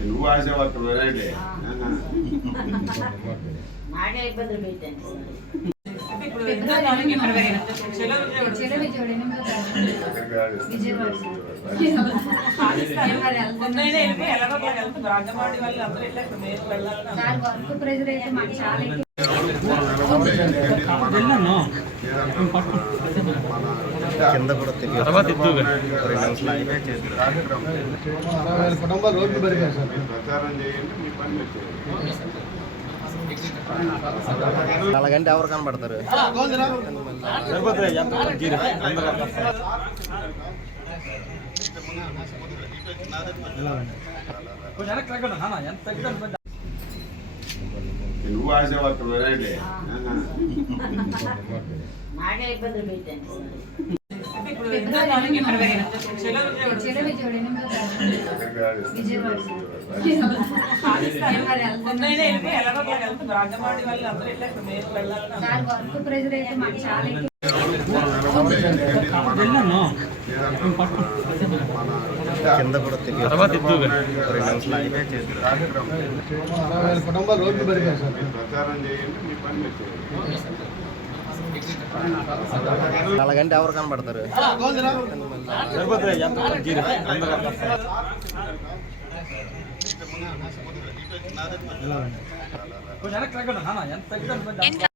నువ్వు ఆశీర్వాదం వెరైటీ నాకే ఇబ్బందులు పెట్టండి కింద కూడా కుటుంబాలు రోడ్లు పెరిగాయి సార్ ప్రచారం చేయండి మీ పని అలాగంటే ఎవరు కనబడతారు? నువ్వు ఆశీర్వాదం వెరైటీ నాకే ఇబ్బందులు పెట్టండి కింద కూడా కుటుంబాలు రోడ్లు పెరిగాయి సార్ ప్రచారం చేయండి మీ పని అలాగంటే ఎవరు కనబడతారు? ఎంత